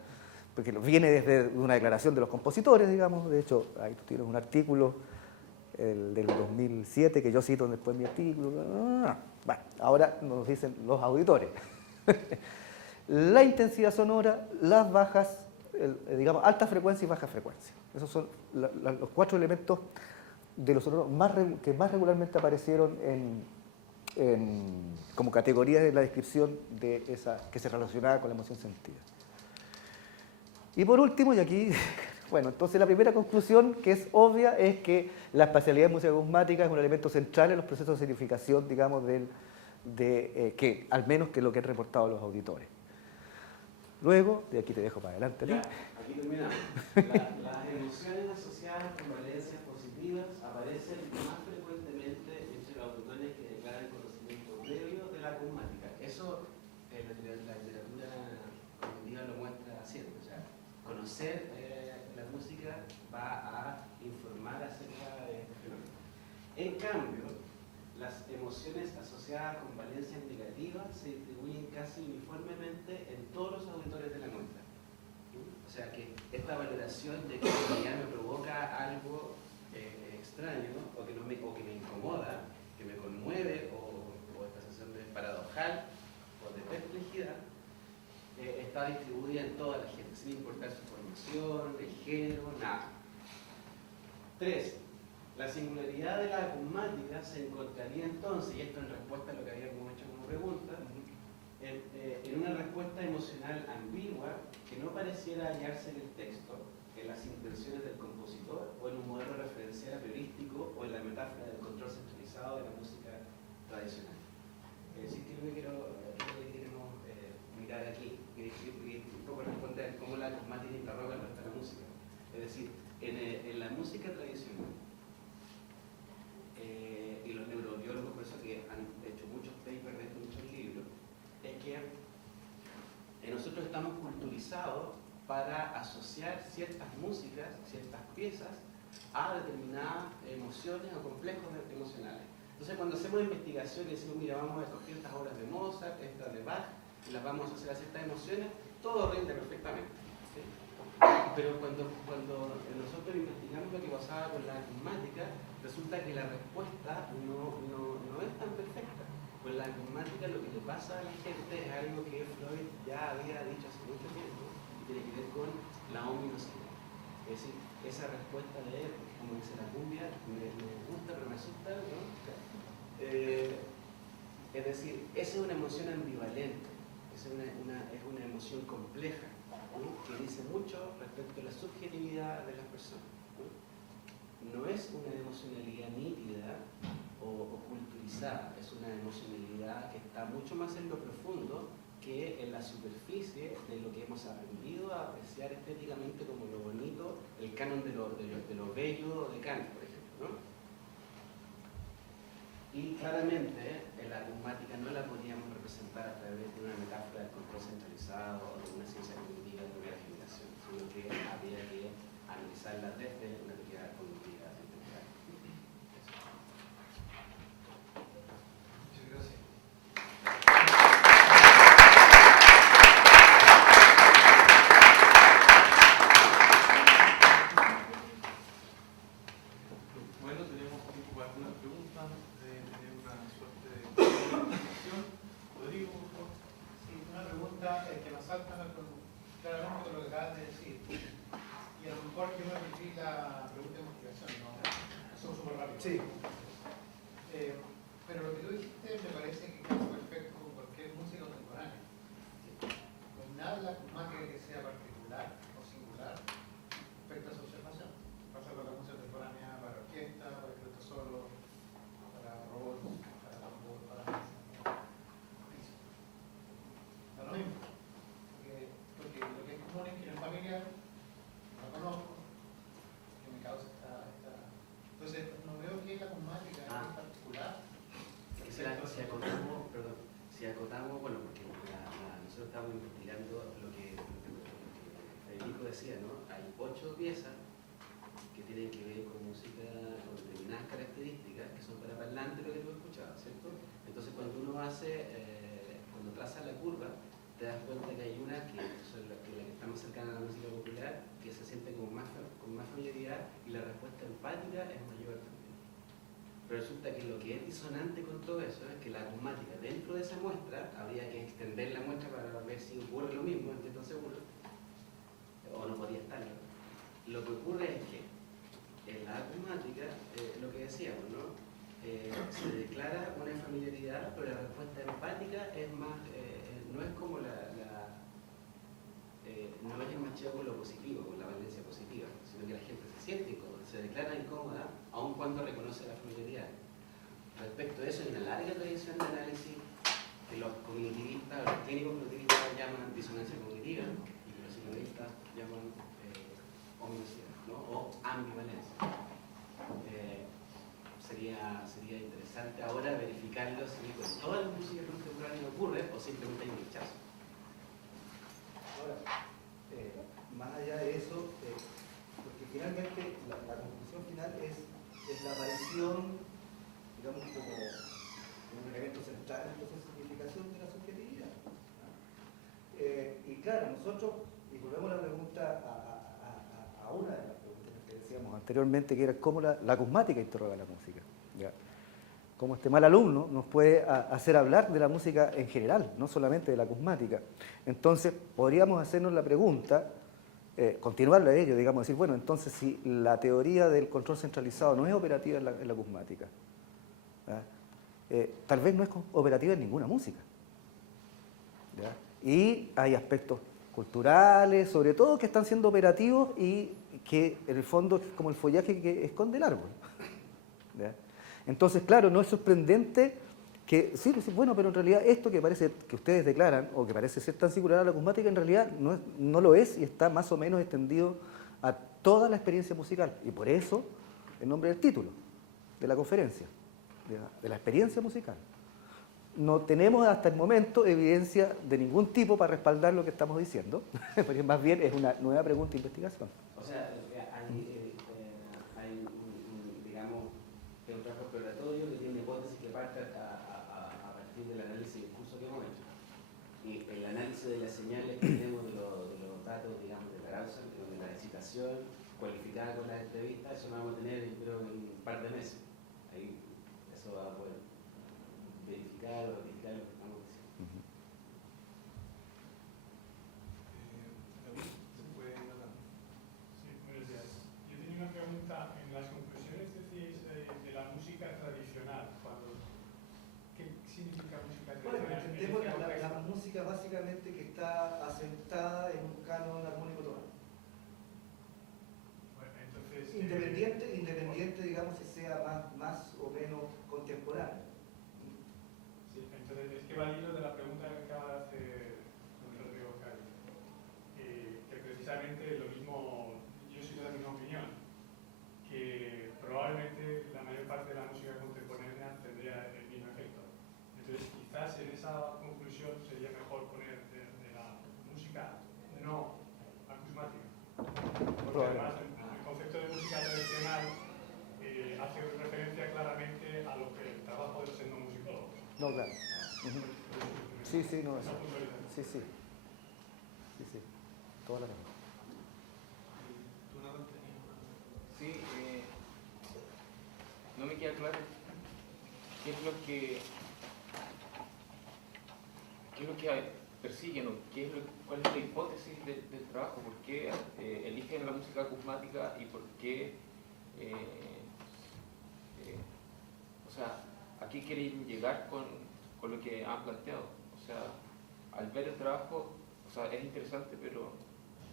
porque viene desde una declaración de los compositores, digamos. De hecho, ahí tú tienes un artículo del 2007 que yo cito después en mi artículo. Bueno, ahora nos dicen los auditores. La intensidad sonora, las bajas, digamos, alta frecuencia y baja frecuencia. Esos son los 4 elementos de los sonoros que más regularmente aparecieron como categorías de la descripción de esa que se relacionaba con la emoción sentida. Y por último, y aquí, bueno, entonces la primera conclusión, que es obvia, es que la espacialidad de música acusmática es un elemento central en los procesos de significación, digamos, que al menos que lo que han reportado los auditores. Luego, de aquí te dejo para adelante. Ya, aquí terminamos. Las emociones asociadas con valencias positivas aparecen más frecuentemente entre los autores que declaran conocimiento previo de la acusmática. Eso la literatura cognitiva lo muestra haciendo. O sea, conocer la música va a informar acerca de este fenómeno. En cambio, las emociones asociadas con valencias negativas se distribuyen casi uniformemente en todos los auditores de la muestra. O sea que esta valoración de que ya me provoca algo extraño o que me incomoda, que me conmueve o esta sensación de paradojal o de perplejidad, está distribuida en toda la gente, sin importar su formación, el género, nada. 3. La singularidad de la acusmática se encontraría entonces, y esto en respuesta a lo que habíamos hecho como pregunta, en una respuesta emocional ambigua que no pareciera hallarse en el texto, en las intenciones del compositor o en un modelo referencial heurístico o en la metáfora del control centralizado de la música tradicional. Es decir, que queremos mirar aquí y un poco responder cómo la acusmática interroga respecto a la música. Es decir, en la música tradicional, y los neurobiólogos, por eso que han hecho muchos papers de esto, muchos libros, es que nosotros estamos culturados músicas, ciertas piezas, a determinadas emociones o complejos emocionales. Entonces, cuando hacemos investigación y decimos, mira, vamos a escoger estas obras de Mozart, estas de Bach, y las vamos a hacer a ciertas emociones, todo rinde perfectamente. ¿Sí? Pero cuando nosotros investigamos lo que pasaba con la acusmática, resulta que la respuesta no es tan perfecta. Con la acusmática lo que le pasa a la gente es algo que Freud ya había dicho hace mucho tiempo, y tiene que ver con la ominosidad. Es decir, esa respuesta de, como dice la cumbia, me gusta pero me asusta, ¿no? Es decir, esa es una emoción ambivalente, es una emoción compleja, ¿no? Que dice mucho respecto a la subjetividad de las personas. No es una emocionalidad nítida o culturizada, es una emocionalidad que está mucho más en lo profundo que en la superficie de lo que hemos aprendido a apreciar estéticamente como lo bonito, el canon de lo bello de Kant, por ejemplo, ¿no? Y claramente la acusmática no la podíamos representar a través de una metáfora del control centralizado o de una ciencia cognitiva de primera generación, sino que había que analizarla desde una teoría cognitiva integral. Muchas gracias. Bueno, tenemos tiempo para algunas preguntas, de una suerte de presentación. Rodrigo, por favor. Sí, una pregunta que nos salta claramente con lo que acabas de decir. Y a lo mejor yo me referí la pregunta de motivación, ¿no? Eso es súper rápido. Sí. Pero lo que tú dijiste me parece que queda perfecto con cualquier música contemporánea. No hay nada en la acusmática que sea particular o singular respecto a su observación. Pasa con la música contemporánea para orquesta, para efecto solo, para robots, para tambor, para mesa. No es lo mismo. Porque lo que es común es que en familia no conozco, que me causa esta. Entonces, no veo que la acusmática es particular. Si acotamos, bueno, porque nosotros estamos investigando lo que Federico decía, ¿no? Hay 8 piezas que tienen que ver con música con determinadas características que son para parlante, lo que tú escuchabas, ¿cierto? Entonces, cuando uno cuando traza la curva, te das cuenta que hay una que son la que está más cercana a la música popular, que se siente con más familiaridad y la respuesta empática es mayor también. Pero resulta que lo que es disonante con todo eso es que la acusmática dentro de esa muestra habría que extender la muestra para ver si ocurre lo mismo, estoy tan seguro, o no podía estar. Lo que ocurre es que en la acusmática, lo que decíamos, ¿no? Se declara una familiaridad, pero la respuesta empática es más, no es como no es el macheo con lo positivo, con la valencia positiva, sino que la gente se siente incómoda, se declara incómoda, aun cuando reconoce la familiaridad. Respecto a eso, hay una larga tradición de análisis que los cognitivistas, los clínicos cognitivistas llaman disonancia cognitiva y que los psicoanalistas llaman ominosidad, ¿no? O ambivalencia. Sería interesante ahora verificarlo si con toda la música contemporánea ocurre o simplemente hay un rechazo. Ahora, más allá de eso, porque finalmente la conclusión final es la aparición, digamos, como un elemento central en el proceso de significación de la subjetividad. Y claro, nosotros, y volvemos a la pregunta, a una de las preguntas que decíamos anteriormente, que era cómo la acusmática interroga la música. ¿Ya? Cómo este mal alumno nos puede hacer hablar de la música en general, no solamente de la acusmática. Entonces, podríamos hacernos la pregunta, continuarla a ello, digamos, decir, bueno, entonces si la teoría del control centralizado no es operativa en la acusmática, tal vez no es operativa en ninguna música. ¿Ya? Y hay aspectos culturales, sobre todo, que están siendo operativos y que en el fondo es como el follaje que esconde el árbol. ¿Ya? Entonces, claro, no es sorprendente que, sí, bueno, pero en realidad esto que parece que ustedes declaran, o que parece ser tan singular a la acusmática, en realidad no lo es y está más o menos extendido a toda la experiencia musical. Y por eso el nombre del título de la conferencia, de la experiencia musical. No tenemos hasta el momento evidencia de ningún tipo para respaldar lo que estamos diciendo, porque más bien es una nueva pregunta de investigación. O sea, sea, hay digamos, que es un trabajo exploratorio que tiene hipótesis que parte a partir del análisis del curso que hemos hecho. Y el análisis de las señales que tenemos de los datos, digamos, de carousel, de la excitación cualificada con las entrevistas, eso lo vamos a tener, yo creo, en un par de meses. Ahí eso va a poder verificar o ratificar lo que estamos diciendo. David, ¿se puede ir hablando? Sí, buenos días. Yo tenía una pregunta. En las conclusiones decís de la música tradicional. ¿Qué significa música Bueno, tradicional? entendemos la música básicamente que está asentada en un canon armónico tonal. Bueno, entonces, Independiente, digamos, si sea más o menos contemporáneo. sí, entonces es que va al hilo de la pregunta que acaba de hacer don Rodrigo Cari. Que precisamente lo mismo, yo soy de la misma opinión, que probablemente la mayor parte de la música contemporánea tendría el mismo efecto. Entonces, quizás en esa conclusión sería mejor poner de la música no acusmática. Porque además el concepto de música tradicional hace referencia claramente a lo que el trabajo de los etnomusicólogos. No, claro. Sí, sí, no, Esa puntualización. sí. Toda la razón. ¿Tú no tenías una? Sí, no me queda claro qué es lo que persiguen o cuál es la hipótesis del trabajo, por qué eligen la música acusmática y por qué, o sea, a qué quieren llegar con lo que han planteado. O sea, al ver el trabajo, o sea, es interesante, pero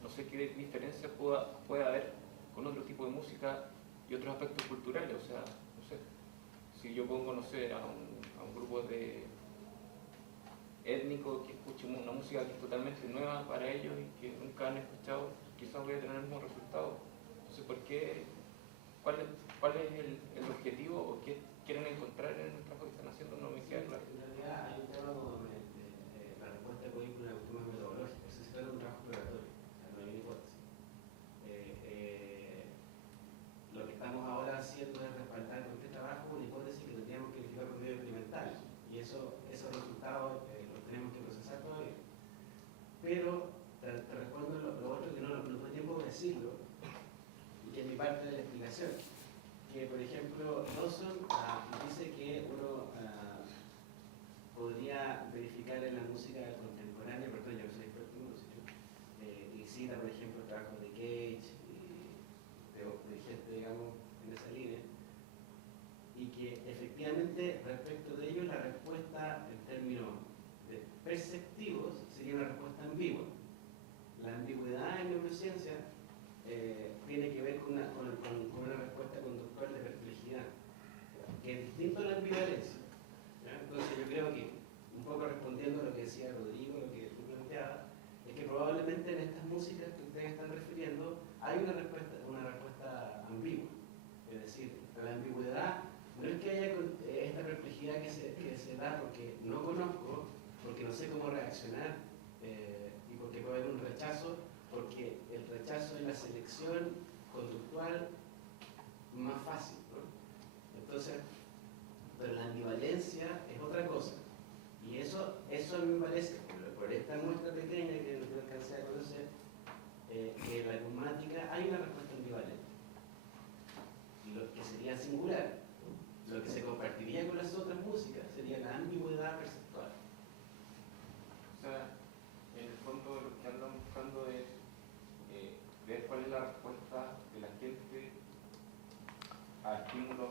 no sé qué diferencia pueda haber con otro tipo de música y otros aspectos culturales. O sea, no sé, si yo pongo, no sé, a un grupo de étnico que escuche una música que es totalmente nueva para ellos y que nunca han escuchado, quizás voy a tener el mismo resultado. Entonces, ¿cuál es el objetivo o qué quieren encontrar en el trabajo que están haciendo? No me queda claro. En realidad hay un tema como la respuesta puede ir por una cuestión más metodológica. Eso se trata de un trabajo exploratorio, o sea, no hay una hipótesis. Lo que estamos ahora haciendo es respaldar con este trabajo una hipótesis que tendríamos que verificar por medio experimental. Y esos resultados los tenemos que procesar todavía. Pero te respondo lo otro que no tuve tiempo de decirlo, y que es mi parte de la explicación. Que, por ejemplo, Lawson dice que uno podría verificar en la música contemporánea, perdón, yo no soy experto en música, y cita, por ejemplo, trabajos de Cage, de gente, digamos, en esa línea, y que efectivamente respecto de ello la respuesta en términos perceptivos sería una respuesta ambigua. La ambigüedad en neurociencia tiene que ver con una respuesta conductual de perplejidad, que es distinto a la ambivalencia. ¿Ya? Entonces yo creo que, un poco respondiendo a lo que decía Rodrigo, lo que tú planteabas, es que probablemente en estas músicas que ustedes están refiriendo hay una respuesta ambigua. Es decir, la ambigüedad no es que haya esta perplejidad que se da porque no conozco, porque no sé cómo reaccionar y porque puede haber un rechazo, porque el rechazo es la selección conductual más fácil, ¿no? Entonces, pero la ambivalencia es otra cosa. Y eso a mí me parece, por esta muestra pequeña que no alcancé a conocer, que en la acusmática hay una respuesta ambivalente. Y lo que sería singular, ¿no? Lo que se compartiría con las otras músicas sería la ambigüedad perceptual. O sea, en el fondo lo que andan buscando es ver cuál es la respuesta de la gente a estímulos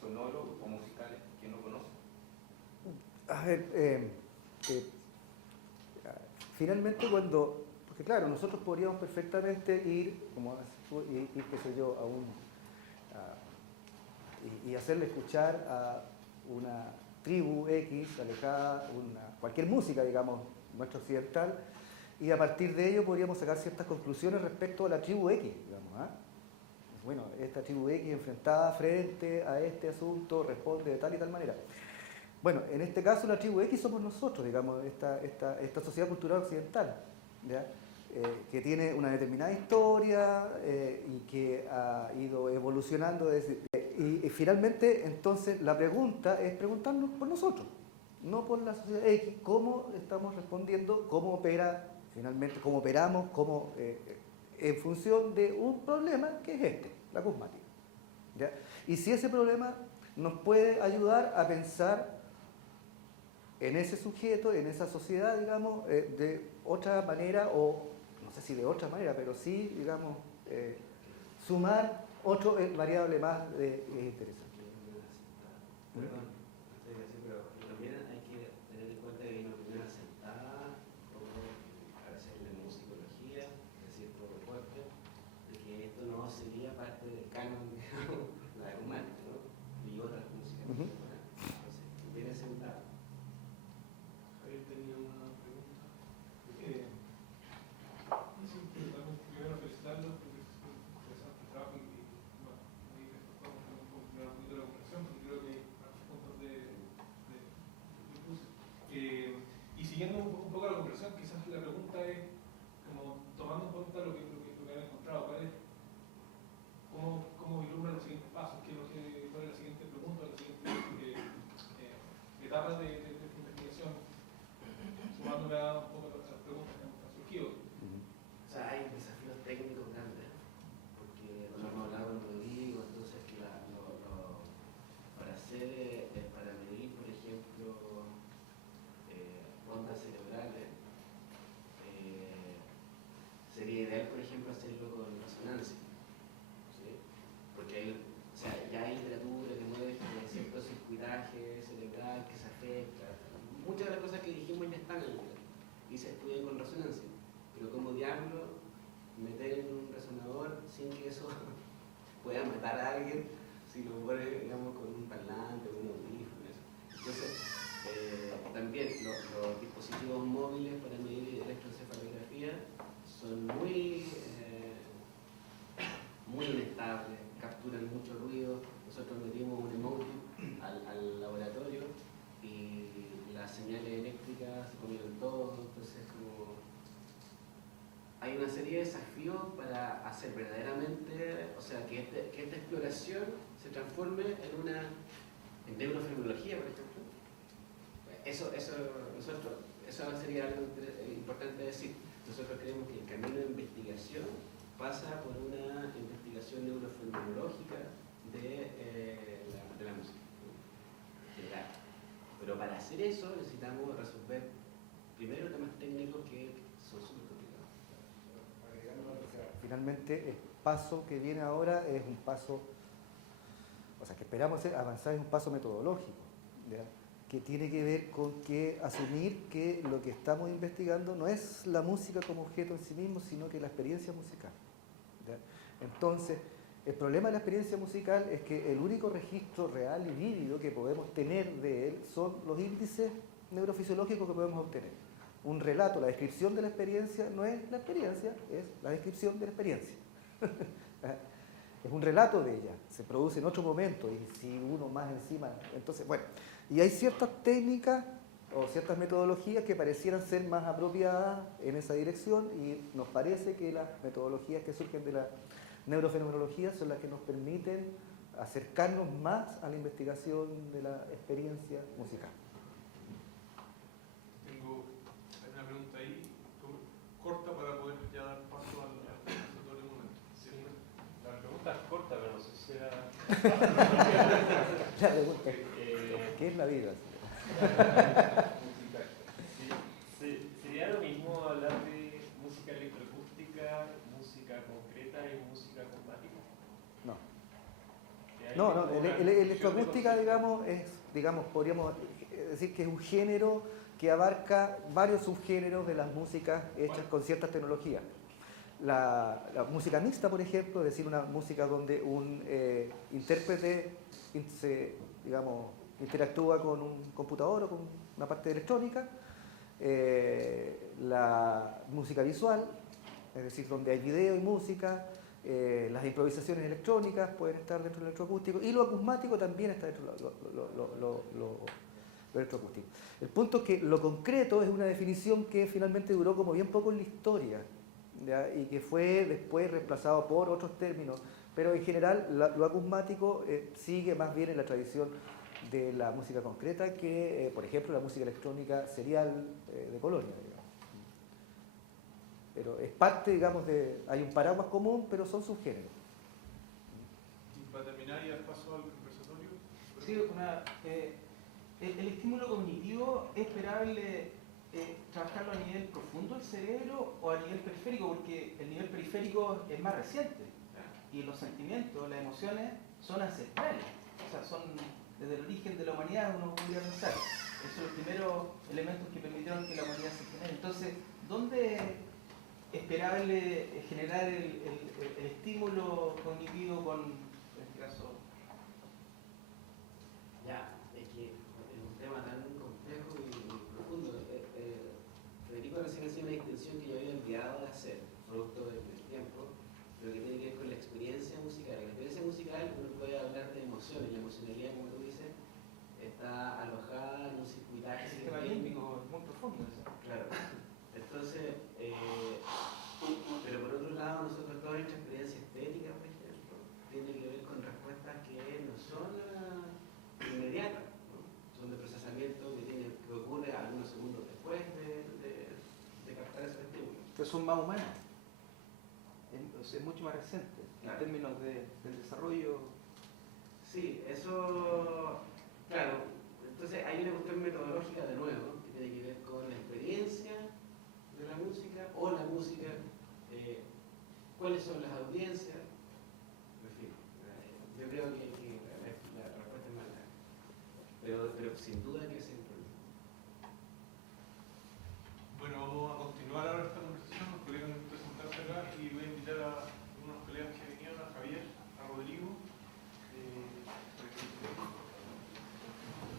sonoros o musicales que no conocen. A ver, finalmente porque claro, nosotros podríamos perfectamente ir, qué sé yo, y hacerle escuchar a una tribu X alejada, cualquier música, digamos, nuestra occidental, y a partir de ello podríamos sacar ciertas conclusiones respecto a la tribu X, digamos, ¿ah? Bueno, esta tribu X enfrentada frente a este asunto responde de tal y tal manera. Bueno, en este caso la tribu X somos nosotros, digamos, esta sociedad cultural occidental, ¿ya? que tiene una determinada historia y que ha ido evolucionando. Y finalmente, entonces, la pregunta es preguntarnos por nosotros, no por la sociedad X, cómo estamos respondiendo, cómo opera, finalmente, cómo operamos, en función de un problema que es la cosmática. ¿Ya? Y si ese problema nos puede ayudar a pensar en ese sujeto, en esa sociedad, digamos, de otra manera, o no sé si de otra manera, pero sí, digamos, sumar otro variable más interesante. Perdón, estoy así, pero también hay que tener en cuenta que hay una opinión asentada, como a veces en la musicología, de cierto reporte, de que esto no sería parte del canon, digamos, la romántica, ¿no? Y otras músicas contemporáneas. Entonces, viene sentado. Javier tenía una pregunta. Primero felicitarlos porque es un interesante trabajo y bueno, ahí vamos a un poquito de la conversación porque creo que hay puntos de luz. Y siguiendo un poco la conversación, quizás la pregunta es, como tomando en cuenta lo que han encontrado, ¿cómo vislumbran los siguientes pasos? ¿Cuál es la siguiente pregunta, la siguiente etapa de esta investigación? Sumándome a un poco las preguntas que han surgido. O sea, hay desafíos técnicos grandes, porque no hemos hablado con Rodrigo, entonces para hacer, para medir, por ejemplo, ondas cerebrales, sería ideal, por ejemplo, hacerlo con resonancia, ¿sí? Porque ya hay literatura que muestra cierto circuitaje cerebral que se afecta. Muchas de las cosas que dijimos ya están en la literatura y se estudian con resonancia. Pero como diablo meter en un resonador sin que eso pueda matar a alguien si lo pone, digamos, con un parlante, con un audífono, eso. Entonces, también los dispositivos móviles para medir electroencefalografía son muy inestables, capturan mucho ruido. Nosotros metimos un emoji al laboratorio y las señales eléctricas se comieron todo, entonces como hay una serie de desafíos para hacer verdaderamente, o sea, que esta exploración se transforme en neurofenomenología, por ejemplo. Eso sería algo importante decir. Nosotros creemos que el camino de investigación pasa por una investigación neurofenomenológica de la música en general. Pero para hacer eso necesitamos resolver primero temas técnicos que son súper complicados. Finalmente, el paso que viene ahora es un paso, o sea, que esperamos avanzar, es un paso metodológico, ¿ya? Que tiene que ver con que asumir que lo que estamos investigando no es la música como objeto en sí mismo, sino que la experiencia musical, ¿ya? Entonces, el problema de la experiencia musical es que el único registro real y vívido que podemos tener de él son los índices neurofisiológicos que podemos obtener. Un relato, la descripción de la experiencia no es la experiencia, es la descripción de la experiencia. Es un relato de ella, se produce en otro momento y si uno más encima, entonces, bueno, y hay ciertas técnicas o ciertas metodologías que parecieran ser más apropiadas en esa dirección y nos parece que las metodologías que surgen de la neurofenomenología son las que nos permiten acercarnos más a la investigación de la experiencia musical. Hay una pregunta ahí, corta para poder ya dar paso al conversatorio un momento. ¿Sí? La pregunta es corta, pero no sé si será... La pregunta es, ¿qué es la vida? ¿Sería lo mismo hablar de música electroacústica, música concreta y música cosmática? No, electroacústica, digamos, podríamos decir que es un género que abarca varios subgéneros de las músicas hechas con ciertas tecnologías. La música mixta, por ejemplo, es decir, una música donde un intérprete interactúa con un computador o con una parte electrónica. La música visual, es decir, donde hay video y música. Las improvisaciones electrónicas pueden estar dentro del electroacústico y lo acusmático también está dentro de lo electroacústico. El punto es que lo concreto es una definición que finalmente duró como bien poco en la historia, ¿ya? Y que fue después reemplazado por otros términos, pero en general lo acusmático sigue más bien en la tradición de la música concreta que, por ejemplo, la música electrónica serial de Colonia, digamos. Pero es parte, digamos, hay un paraguas común, pero son subgéneros. Y para terminar y dar paso al conversatorio. Sí, el estímulo cognitivo es esperable trabajarlo a nivel profundo del cerebro o a nivel periférico, porque el nivel periférico es más reciente y los sentimientos, las emociones son ancestrales, o sea, son desde el origen de la humanidad, uno podría pensar. Esos son los primeros elementos que permitieron que la humanidad se genere. Entonces, ¿dónde es esperable generar el estímulo cognitivo con, en este caso? Ya, es que es un tema tan complejo y profundo. Federico recién hacía una distinción que yo había olvidado de hacer, producto del tiempo, pero que tiene que ver con la experiencia musical. En la experiencia musical uno puede hablar de emociones, la emocionalidad, como tú dices, está alojada en un circuitaje El sistema límbico es muy profundo. ¿Sí? Claro. Entonces, pero por otro lado, nosotros toda nuestra experiencia estética, por ejemplo, tiene que ver con respuestas que no son inmediatas, ¿no? Son de procesamiento que ocurre algunos segundos después de captar esos estímulos. Pero son más humanas. Es mucho más reciente Claro. en términos del desarrollo. Sí, eso, claro. Entonces hay una cuestión metodológica de nuevo que tiene que ver con la experiencia de la música o la música, cuáles son las audiencias, en fin. Yo creo que la respuesta es más larga. Pero sin duda que se